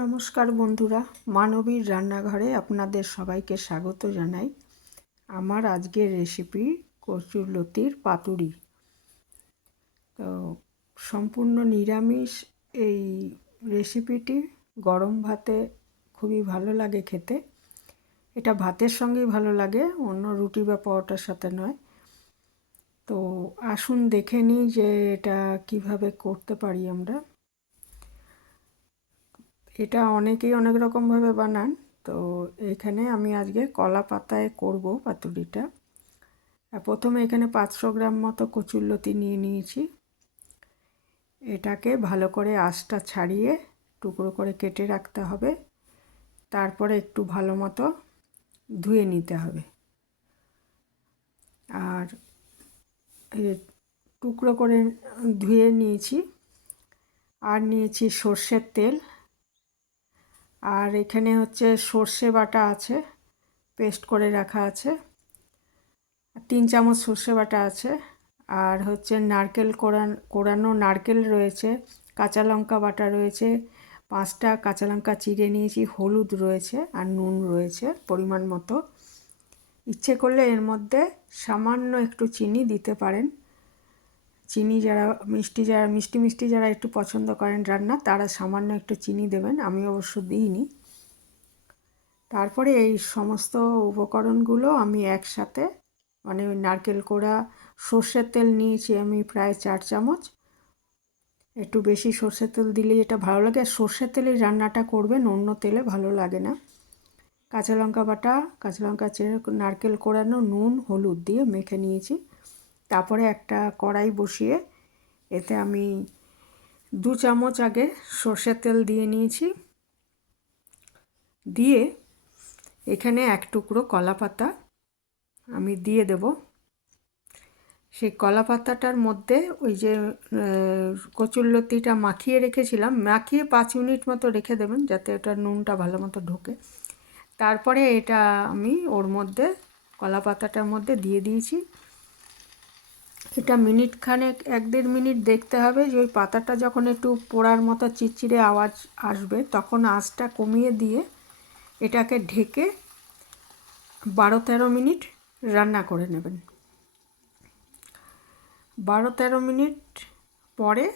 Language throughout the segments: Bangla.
নমস্কার বন্ধুরা, মানবীর রান্নাঘরে আপনাদের সবাইকে স্বাগত জানাই। আমার আজকের রেসিপি কচুরলতির পাতুরি। তো সম্পূর্ণ নিরামিষ এই রেসিপিটি গরম ভাতে খুবই ভালো লাগে খেতে। এটা ভাতের সঙ্গেই ভালো লাগে, অন্য রুটি বা পরোটার সাথে নয়। তো আসুন দেখে নিই যে এটা কিভাবে করতে পারি আমরা। এটা অনেকেই অনেক রকমভাবে বানান, তো এখানে আমি আজকে কলা পাতায় করব পাতুরিটা। প্রথমে এখানে 500 গ্রাম মতো কচুরলতি নিয়ে নিয়েছি। এটাকে ভালো করে আঁশটা ছাড়িয়ে টুকরো করে কেটে রাখতে হবে। তারপরে একটু ভালো মতো ধুয়ে নিতে হবে। আর টুকরো করে ধুয়ে নিয়েছি। আর নিয়েছি সর্ষের তেল, আর এখানে হচ্ছে সর্ষে বাটা আছে, পেস্ট করে রাখা আছে। 3 চামচ সর্ষে বাটা আছে। আর হচ্ছে নারকেল কোড়ানো নারকেল রয়েছে, কাঁচা লঙ্কা বাটা রয়েছে, 5টা কাঁচা লঙ্কা চিড়ে নিয়েছি, হলুদ রয়েছে আর নুন রয়েছে পরিমাণ মতো। ইচ্ছে করলে এর মধ্যে সামান্য একটু চিনি দিতে পারেন। চিনি যারা মিষ্টি যারা একটু পছন্দ করেন রান্না, তারা সামান্য একটু চিনি দেবেন। আমি অবশ্য দিইনি। তারপরে এই সমস্ত উপকরণগুলো আমি একসাথে, মানে ওই নারকেল কোড়া, সর্ষের তেল নিয়েছি আমি প্রায় 4 চামচ। একটু বেশি সর্ষের তেল দিলেই এটা ভালো লাগে। আর সর্ষের তেলে রান্নাটা করবেন, অন্য তেলে ভালো লাগে না। কাঁচা লঙ্কা বাটা, কাঁচা লঙ্কা চিড়ে, নারকেল কোড়ানো, নুন, হলুদ দিয়ে মেখে নিয়েছি। তারপরে একটা কড়াই বসিয়ে এতে আমি 2 চামচ আগে সর্ষের তেল দিয়ে নিয়েছি। দিয়ে এখানে এক টুকরো কলা পাতা আমি দিয়ে দেব। সেই কলা পাতাটার মধ্যে ওই যে কচুরলতিটা মাখিয়ে রেখেছিলাম, মাখিয়ে 5 মিনিট মতো রেখে দেবেন যাতে ওটা নুনটা ভালো মতো ঢোকে। তারপরে এটা আমি ওর মধ্যে কলা পাতাটার মধ্যে দিয়ে দিয়েছি। এটা মিনিট খানেক, 1-1.5 মিনিট দেখতে হবে যে ওই পাতাটা যখন একটু পোড়ার মতো চিরচিরে আওয়াজ আসবে, তখন আঁচটা কমিয়ে দিয়ে এটাকে ঢেকে 12-13 মিনিট রান্না করে নেবেন। 12-13 মিনিট পরে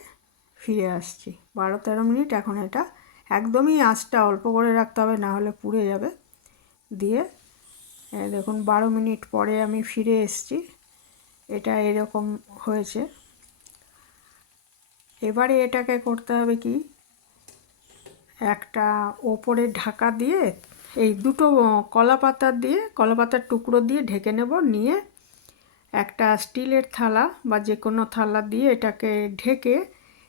ফিরে আসছি। 12-13 মিনিট, এখন এটা একদমই আঁচটা অল্প করে রাখতে হবে, না হলে পুড়ে যাবে। দিয়ে দেখুন 12 মিনিট পরে আমি ফিরে এসেছি। এটা এরকম হয়েছে। এবারে এটাকে করতে হবে কি, একটা ওপরে ঢাকা দিয়ে এই দুটো কলা পাতার টুকরো দিয়ে ঢেকে নেব। নিয়ে একটা স্টিলের থালা বা যে কোনো থালা দিয়ে এটাকে ঢেকে,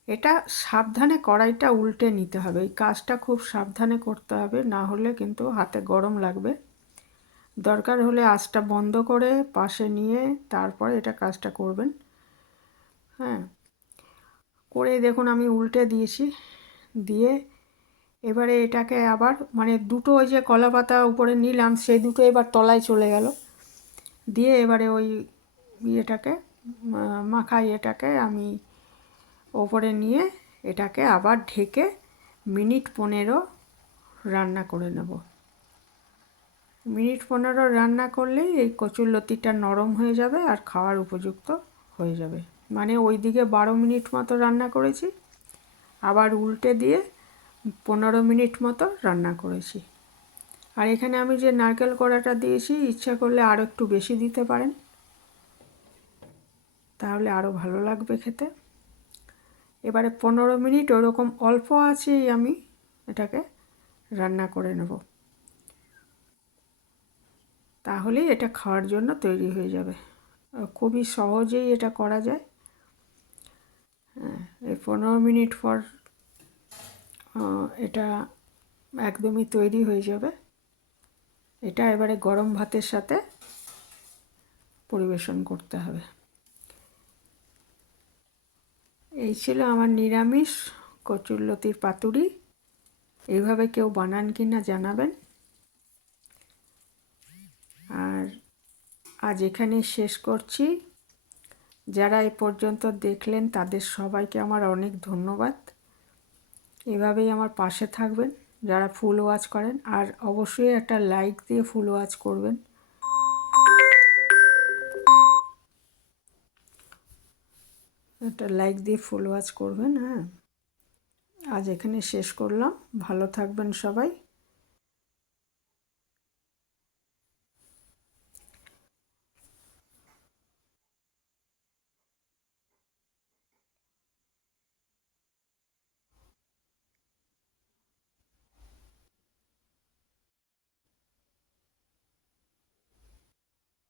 এটা সাবধানে কড়াইটা উল্টে নিতে হবে। এই কাজটা খুব সাবধানে করতে হবে, না হলে কিন্তু হাতে গরম লাগবে। দরকার হলে আঁচটা বন্ধ করে পাশে নিয়ে তারপর এটা কাজটা করবেন। হ্যাঁ, করে দেখুন আমি উল্টে দিয়েছি। দিয়ে এবারে এটাকে আবার, মানে দুটো ওই যে কলা পাতা উপরে নিলাম, সেই দুটো এবার তলায় চলে গেল। দিয়ে এবারে ওই ইয়েটাকে, এটাকে আমি ওপরে নিয়ে এটাকে আবার ঢেকে মিনিট 15 রান্না করে নেব। মিনিট 15 রান্না করলেই এই কচুরলতিটা নরম হয়ে যাবে আর খাওয়ার উপযুক্ত হয়ে যাবে। মানে ওই দিকে 12 মিনিট মতো রান্না করেছি, আবার উল্টে দিয়ে 15 মিনিট মতো রান্না করেছি। আর এখানে আমি যে নারকেল কোড়াটা দিয়েছি, ইচ্ছা করলে আরও একটু বেশি দিতে পারেন, তাহলে আরও ভালো লাগবে খেতে। এবারে 15 মিনিট ওরকম অল্প আঁচেই আমি এটাকে রান্না করে নেব, তাহলেই এটা খাওয়ার জন্য তৈরি হয়ে যাবে। খুবই সহজেই এটা করা যায়। এই 15 মিনিট পর এটা একদমই তৈরি হয়ে যাবে। এটা এবারে গরম ভাতের সাথে পরিবেশন করতে হবে। এই ছিল আমার নিরামিষ কচুরলতির পাতুরি। এইভাবে কেউ বানান কি না জানাবেন। আর আজ এখানেই শেষ করছি। যারা এ পর্যন্ত দেখলেন তাদের সবাইকে আমার অনেক ধন্যবাদ। এভাবেই আমার পাশে থাকবেন, যারা ফুল ওয়াচ করেন, আর অবশ্যই একটা লাইক দিয়ে ফুল ওয়াচ করবেন। একটা লাইক দিয়ে ফুল ওয়াচ করবেন। হ্যাঁ, আজ এখানে শেষ করলাম। ভালো থাকবেন সবাই।